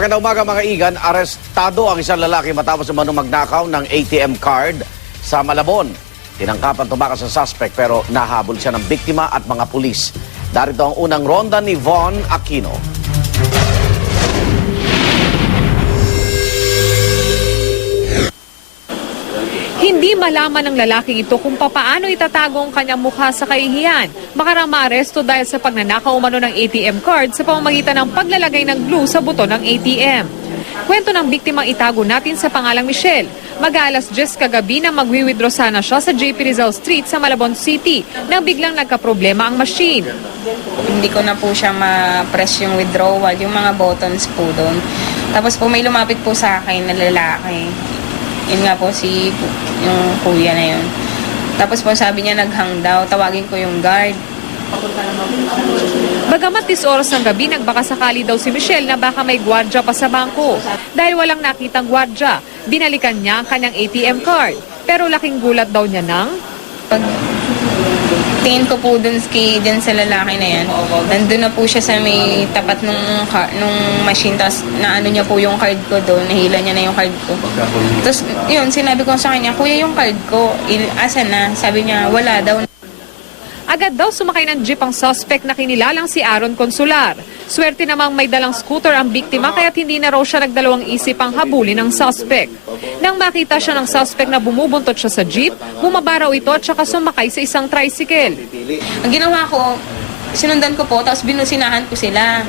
Magandang umaga mga igan, arestado ang isang lalaki matapos umano magnakaw ng ATM card sa Malabon. Tinangkapan tumakas sa suspect pero nahabol siya ng biktima at mga pulis. Darito ang unang ronda ni Von Aquino. Hindi malaman ng lalaking ito kung papaano itatago ang kanyang mukha sa kahihiyan. Makarang maaresto dahil sa pagnanakaw umano ng ATM card sa pamamagitan ng paglalagay ng glue sa buto ng ATM. Kwento ng biktimang itago natin sa pangalang Michelle. Mag-aalas 10 kagabi na magwi-withdraw sana siya sa JP Rizal Street sa Malabon City nang biglang nagkaproblema ang machine. Hindi ko na po siya ma-press yung withdrawal, yung mga buttons po doon. Tapos po may lumapit po sa akin na lalaki. Yun nga po yung kuya na yun. Tapos po sabi niya naghang daw, tawagin ko yung guard. Bagamat 10 oras ng gabi, nagbaka sakali daw si Michelle na baka may gwardya pa sa bangko. Dahil walang nakitang gwardya, binalikan niya ang kanyang ATM card. Pero laking gulat daw niya ng... Pag tingin ko po dun sa lalaki na yan, nandun na po siya sa may tapat nung machine, tapos naano niya po yung card ko doon, nahila niya na yung card ko. Tapos yun, sinabi ko sa kanya, kuya yung card ko, asan na? Sabi niya, wala daw. Agad daw sumakay ng jeep ang suspect na kinilalang si Aaron Consular. Swerte namang may dalang scooter ang biktima kaya't hindi na raw siya nagdalawang isip ang habulin ng suspect. Nang makita siya ng suspect na bumubuntot siya sa jeep, bumaba raw ito at saka sumakay sa isang tricycle. Ang ginawa ko, sinundan ko po, tapos binusinahan ko sila.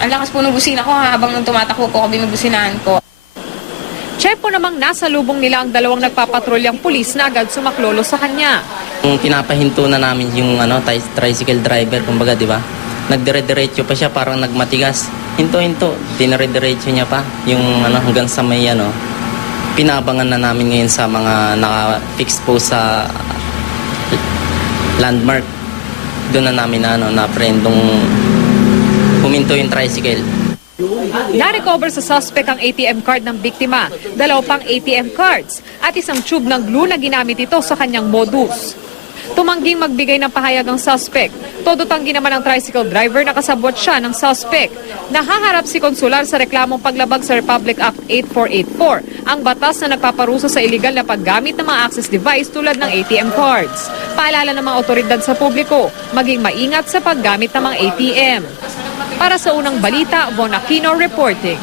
Ang lakas po ng busina ko, habang tumatakbo po ako, binubusinahan ko. Tsepo namang nasa lubong nila ang dalawang nagpapatrolyang pulis na agad sumaklolo sa kanya. Kung pinapahinto na namin yung tricycle driver, kumbaga, di ba? Nagdire-diretso pa siya, parang nagmatigas. Hinto-hinto, dinire-diretso niya pa yung hanggang sa may pinabangan na namin ngayon sa mga naka-fix po sa landmark. Doon na namin na-prendong huminto yung tricycle. Na-recover sa suspect ang ATM card ng biktima, 2 pang ATM cards at isang tube ng glue na ginamit ito sa kanyang modus. Tumangging magbigay ng pahayag ang suspect. Todo tanggi naman ang tricycle driver na kasabwat siya ng suspect. Nahaharap si Consular sa reklamong paglabag sa Republic Act 8484, ang batas na nagpaparusa sa iligal na paggamit ng mga access device tulad ng ATM cards. Paalala ng mga otoridad sa publiko, maging maingat sa paggamit ng mga ATM. Para sa unang balita, Von Aquino reporting.